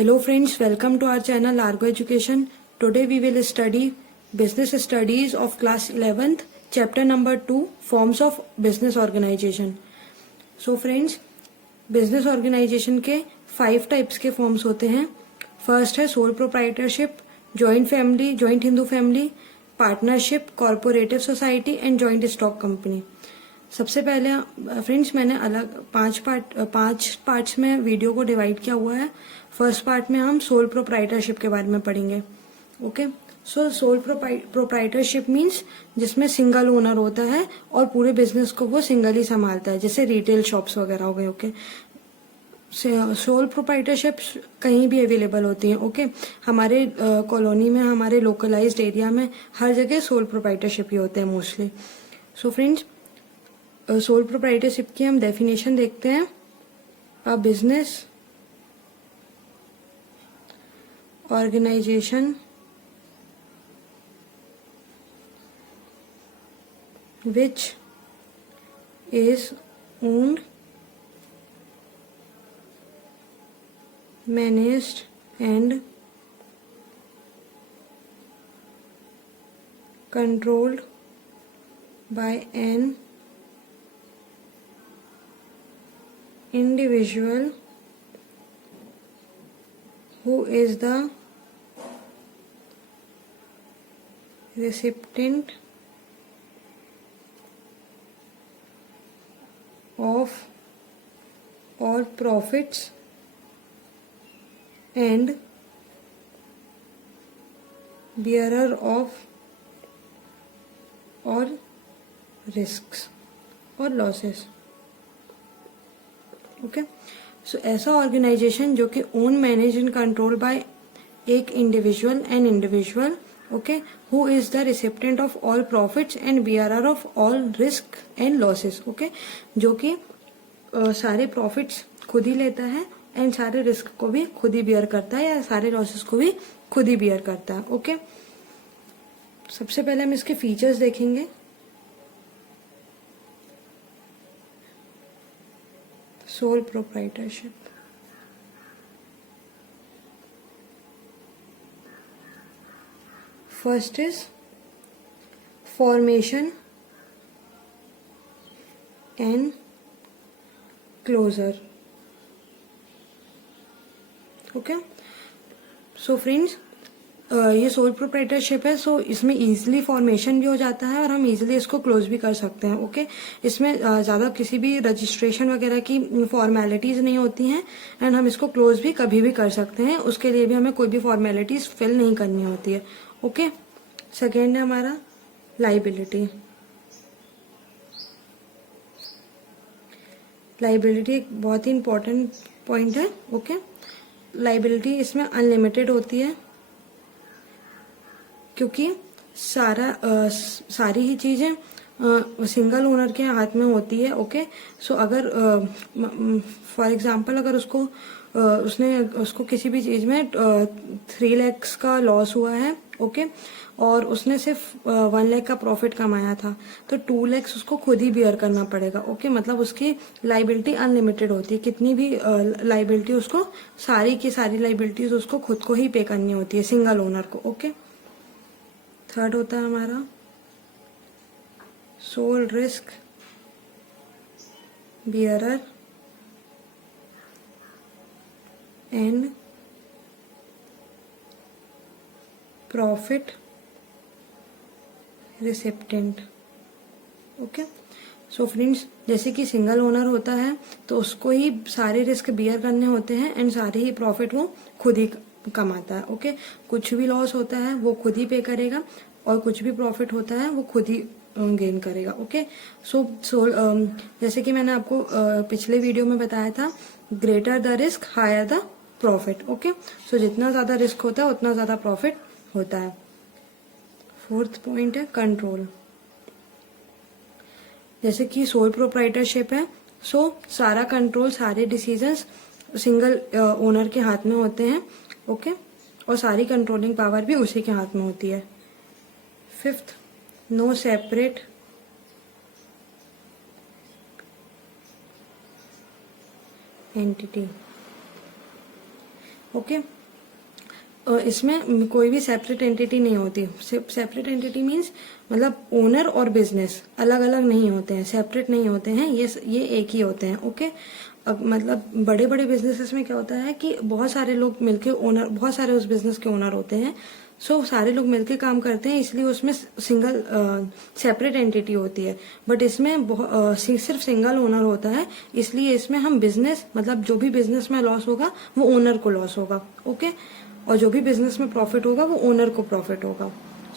Hello friends, welcome to our channel Argo Education. Today we will study Business Studies of class 11th, chapter number 2, Forms of Business Organization. So friends, business organization के 5 types के forms होते हैं. First है sole proprietorship, joint family, joint Hindu family, partnership, corporative society and joint stock company. सबसे पहले friends मैंने अलग 5 parts में वीडियो को डिवाइड किया हुआ है. फर्स्ट पार्ट में हम सोल प्रोप्राइटरशिप के बारे में पढ़ेंगे. Okay, so sole proprietorship means जिसमें सिंगल ओनर होता है और पूरे बिजनेस को वो सिंगल ही संभालता है, जैसे रिटेल शॉप्स वगैरह हो गए. ओके, सोल प्रोप्राइटरशिप कहीं भी अवेलेबल होती है. ओके, हमारे कॉलोनी में, हमारे लोकलाइज्ड एरिया में हर जगह सोल प्रोप्राइटरशिप ही होते हैं mostly. So friends, sole proprietorship की हम डेफिनेशन देखते हैं. A business organization which is owned, managed and controlled by an individual who is the recipient of all profits and bearer of all risks और losses. Okay, so ऐसा organisation जो कि own, manage and control by एक individual okay, who is the recipient of all profits and bearer of all risk and losses. Okay, जो कि सारे profits खुद ही लेता है एंड सारे रिस्क को भी खुद ही बियर करता है, या सारे लॉसेस को भी खुद ही बियर करता है. ओके, सबसे पहले हम इसके फीचर्स देखेंगे. Sole proprietorship. First is formation and closure. Okay, so friends, ये सोल प्रोप्राइटरशिप है. सो इसमें इजीली फॉर्मेशन भी हो जाता है और हम इजीली इसको क्लोज भी कर सकते हैं. ओके, इसमें ज़्यादा किसी भी रजिस्ट्रेशन वगैरह की फॉर्मेलिटीज नहीं होती हैं एंड हम इसको क्लोज भी कभी भी कर सकते हैं. उसके लिए भी हमें कोई भी फॉर्मेलिटीज फिल नहीं करनी होती है. ओके, सेकेंड है हमारा लाइबिलिटी. लाइबिलिटी एक बहुत ही इंपॉर्टेंट पॉइंट है. ओके, लाइबिलिटी इसमें अनलिमिटेड होती है क्योंकि सारी ही चीजें सिंगल ओनर के हाथ में होती है. ओके, सो अगर फॉर एग्जांपल अगर उसको किसी भी चीज में 3 लाख का लॉस हुआ है. ओके, और उसने सिर्फ 1 लाख का प्रॉफिट कमाया था, तो 2 लाख उसको खुद ही बियर करना पड़ेगा. ओके, मतलब उसकी लाइबिलिटी अनलिमिटेड होती है. कितनी भी लाइबिलिटी उसको, सारी की सारी लाइबिलिटीज उसको खुद को ही पे करनी होती है, सिंगल ओनर को. ओके, थर्ड होता है हमारा sole risk bearer and profit recipient. Okay, so friends, जैसे कि सिंगल ओनर होता है तो उसको ही सारे रिस्क बियर करने होते हैं एंड सारे ही प्रॉफिट वो खुद ही कमाता है. ओके, कुछ भी लॉस होता है वो खुद ही पे करेगा और कुछ भी प्रॉफिट होता है वो खुद ही गेन करेगा. ओके, सो जैसे कि मैंने आपको पिछले वीडियो में बताया था, greater the risk higher the profit. Okay, so जितना ज्यादा रिस्क होता है उतना ज्यादा प्रॉफिट होता है. फोर्थ पॉइंट है कंट्रोल. जैसे कि सोल प्रोप्राइटरशिप है, सो सारा कंट्रोल, सारे डिसीजंस सिंगल ओनर के हाथ में होते हैं. ओके, और सारी कंट्रोलिंग पावर भी उसी के हाथ में होती है. Fifth, no separate entity. Okay. इसमें कोई भी सेपरेट एंटिटी नहीं होती। सेपरेट एंटिटी मीन्स मतलब ओनर और बिजनेस अलग अलग नहीं होते हैं, सेपरेट नहीं होते हैं, ये एक ही होते हैं। ओके। अब मतलब बड़े बड़े बिजनेसेस में क्या होता है कि बहुत सारे लोग मिलके ओनर, बहुत सारे उस बिजनेस के ओनर होते हैं। सो सारे लोग मिलके काम करते हैं, इसलिए उसमें सिंगल सेपरेट एंटिटी होती है। बट इसमें सिर्फ सिंगल ओनर होता है, इसलिए इसमें हम बिजनेस मतलब जो भी बिजनेस में लॉस होगा वो ओनर को लॉस होगा। ओके। और जो भी बिजनेस में प्रॉफिट होगा वो ओनर को प्रॉफिट होगा।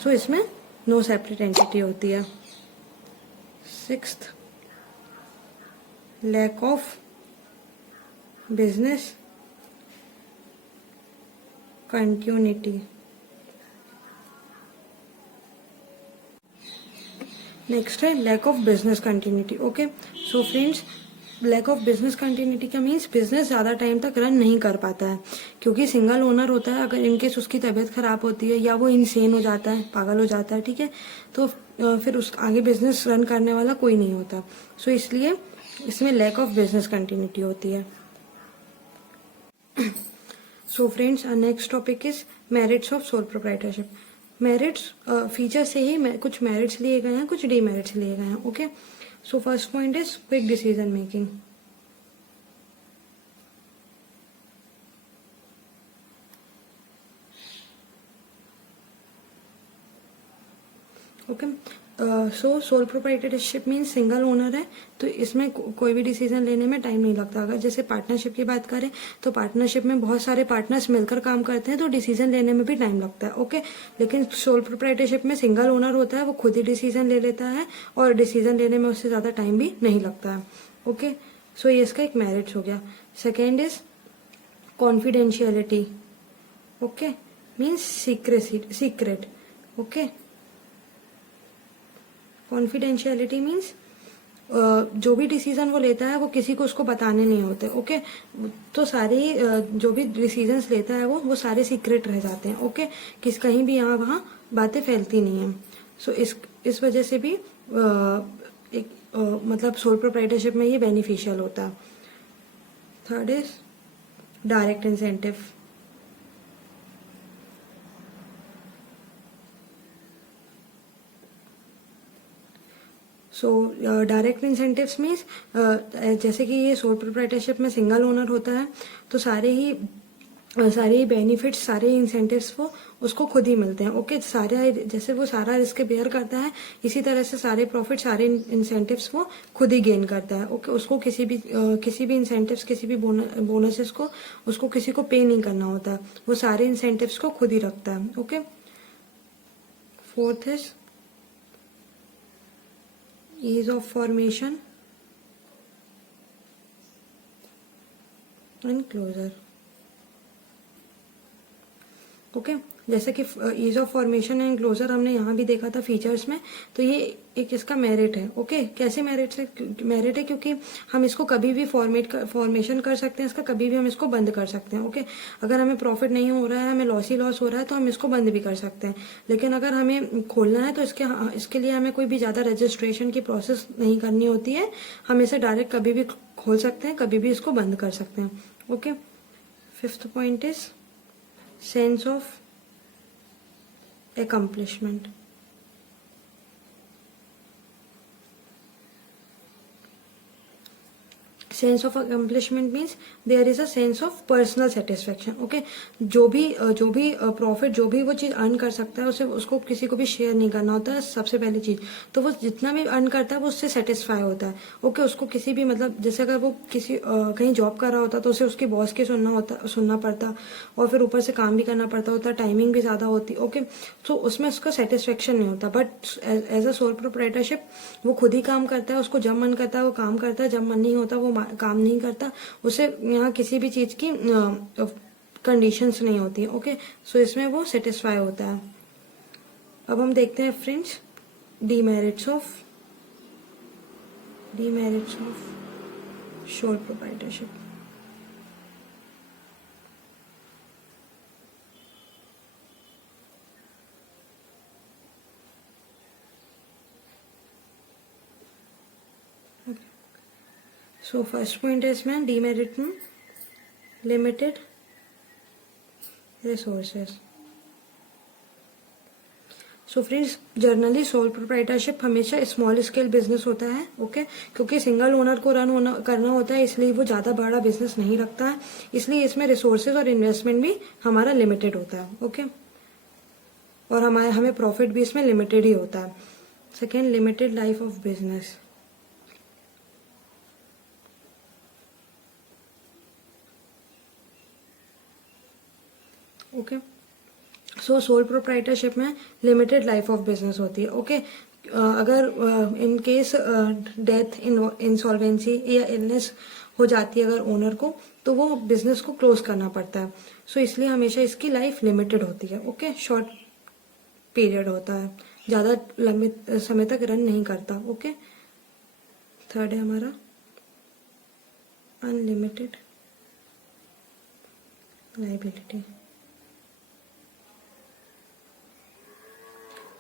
सो इसमें नो सेपरेट एंटिटी होती है। Sixth, lack of business continuity. Next है lack of business continuity. Okay. So friends, lack of business continuity का मीन्स बिजनेस ज्यादा टाइम तक रन नहीं कर पाता है, क्योंकि सिंगल ओनर होता है। अगर इनकेस उसकी तबीयत खराब होती है या वो इनसेन हो जाता है, पागल हो जाता है, ठीक है, तो फिर उस आगे बिजनेस रन करने वाला कोई नहीं होता। सो इसलिए इसमें लैक ऑफ बिजनेस कंटिन्यूटी होती है। So friends, next topic is merits of sole proprietorship. Merits feature से ही कुछ मेरिट्स लिए गए हैं, कुछ डीमेरिट्स लिए गए हैं। Okay. So first point is quick decision making. Okay. So sole proprietorship mean single owner है, तो इसमें कोई भी डिसीजन लेने में टाइम नहीं लगता। अगर जैसे पार्टनरशिप की बात करें तो पार्टनरशिप में बहुत सारे पार्टनर्स मिलकर काम करते हैं, तो डिसीजन लेने में भी टाइम लगता है। ओके। लेकिन सोल प्रोप्राइटरशिप में सिंगल ओनर होता है, वो खुद ही डिसीजन ले लेता है और डिसीजन लेने में उससे ज्यादा टाइम भी नहीं लगता है। ओके। सो ये इसका एक मेरिट हो गया। Second is confidentiality. Okay. Means secret. Okay. Confidentiality means जो भी डिसीजन वो लेता है वो किसी को उसको बताने नहीं होते। ओके। तो सारे जो भी डिसीजंस लेता है वो सारे सीक्रेट रह जाते हैं। ओके। कहीं भी यहाँ वहाँ बातें फैलती नहीं है। सो इस वजह से भी एक मतलब सोल प्रोप्राइटरशिप में ये बेनिफिशियल होता है। Third is direct incentive. So direct incentives means जैसे कि ये सोल प्रोप्राइटरशिप में सिंगल ओनर होता है, तो सारे ही बेनिफिट्स, सारे इंसेंटिव्स वो उसको खुद ही मिलते हैं। ओके। सारे जैसे वो सारा रिस्क बेयर करता है, इसी तरह से सारे प्रॉफिट, सारे इंसेंटिव्स वो खुद ही गेन करता है। ओके। उसको किसी भी इंसेंटिव्स, किसी भी बोनसेस को उसको किसी को पे नहीं करना होता, वो सारे इंसेंटिव्स को खुद ही रखता है। Okay. Fourth is ease of formation and closure। Okay. जैसे कि ease of formation and closure हमने यहाँ भी देखा था फीचर्स में, तो ये एक इसका मेरिट है। ओके। कैसे मेरिट है? क्योंकि हम इसको कभी भी फॉर्मेशन कर सकते हैं, इसका कभी भी हम इसको बंद कर सकते हैं। ओके। अगर हमें प्रॉफिट नहीं हो रहा है, हमें लॉस ही लॉस हो रहा है, तो हम इसको बंद भी कर सकते हैं। लेकिन अगर हमें खोलना है तो इसके लिए हमें कोई भी ज्यादा रजिस्ट्रेशन की प्रोसेस नहीं करनी होती है। हम इसे डायरेक्ट कभी भी खोल सकते हैं, कभी भी इसको बंद कर सकते हैं। Okay. Fifth point is sense of accomplishment। Sense of accomplishment means there is a sense of personal satisfaction. Okay. जो भी प्रॉफिट, जो भी वो चीज अर्न कर सकता है, उसे उसको किसी को भी शेयर नहीं करना होता है, सबसे पहली चीज। तो वो जितना भी अर्न करता है वो उससे सेटिस्फाई होता है। ओके। उसको किसी भी मतलब जैसे अगर वो किसी कहीं जॉब कर रहा होता तो उसे उसके बॉस के सुनना पड़ता, और फिर ऊपर से काम भी करना पड़ता होता, टाइमिंग भी ज्यादा होती। ओके। तो उसमें उसका सेटिस्फेक्शन नहीं होता। But as a sole proprietorship वो खुद ही काम करता है, उसको जब मन करता है वो काम करता है, जब मन नहीं होता वो काम नहीं करता। उसे यहाँ किसी भी चीज की कंडीशंस नहीं होती। ओके। सो इसमें वो सेटिस्फाई होता है। अब हम देखते हैं friends demerits of sole proprietorship. So first point है इसमें डीमेरिट में limited resources. So friends, generally sole proprietorship हमेशा स्मॉल स्केल बिजनेस होता है, ओके, क्योंकि सिंगल ओनर को करना होता है, इसलिए वो ज़्यादा बड़ा बिजनेस नहीं रखता है, इसलिए इसमें रिसोर्सेज और इन्वेस्टमेंट भी हमारा लिमिटेड होता है, ओके, और हमें प्रॉफिट भी इसमें लिमिटेड ही होता है। Second, limited life of business. Okay, so sole proprietorship में लिमिटेड लाइफ ऑफ बिजनेस होती है, ओके। अगर इन केस डेथ, इंसॉल्वेंसी या इलनेस हो जाती है अगर ओनर को, तो वो बिजनेस को क्लोज करना पड़ता है। सो इसलिए हमेशा इसकी लाइफ लिमिटेड होती है, ओके, शॉर्ट पीरियड होता है, ज़्यादा लंबे समय तक रन नहीं करता, ओके। थर्ड है हमारा अनलिमिटेड लाइबिलिटी।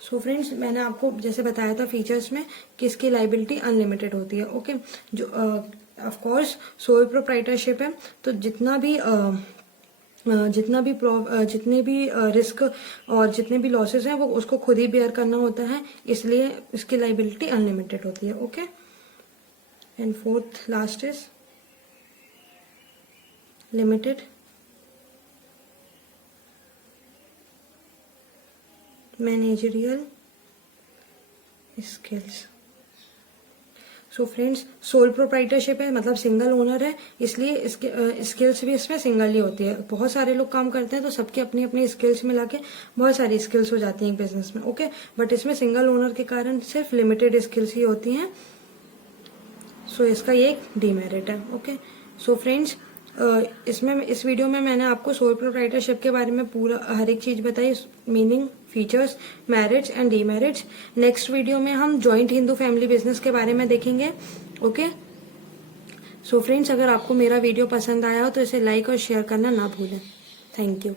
सो फ्रेंड्स, मैंने आपको जैसे बताया था फीचर्स में कि इसकी लाइबिलिटी अनलिमिटेड होती है, ओके। जो ऑफ कोर्स सोल प्रोप्राइटरशिप है, तो जितने भी रिस्क और जितने भी लॉसेस हैं वो उसको खुद ही बेयर करना होता है, इसलिए इसकी लाइबिलिटी अनलिमिटेड होती है, okay. And fourth last is limited managerial skills. So friends, sole proprietorship है मतलब सिंगल ओनर है, इसलिए इसके स्किल्स भी इसमें सिंगल ही होती है। बहुत सारे लोग काम करते हैं तो सबकी अपनी अपनी स्किल्स मिला के बहुत सारी स्किल्स हो जाती हैं बिजनेस में, ओके, बट इसमें सिंगल ओनर के कारण सिर्फ लिमिटेड स्किल्स ही होती हैं। सो इसका ये एक डीमेरिट है, ओके। सो फ्रेंड्स, इस वीडियो में मैंने आपको सोल प्रोप्राइटरशिप के बारे में पूरा हर एक चीज बताई, meaning, features, merits and demerits. Next video में हम जॉइंट हिंदू फैमिली बिजनेस के बारे में देखेंगे, ओके। सो फ्रेंड्स, अगर आपको मेरा वीडियो पसंद आया हो तो इसे लाइक और शेयर करना ना भूलें। Thank you.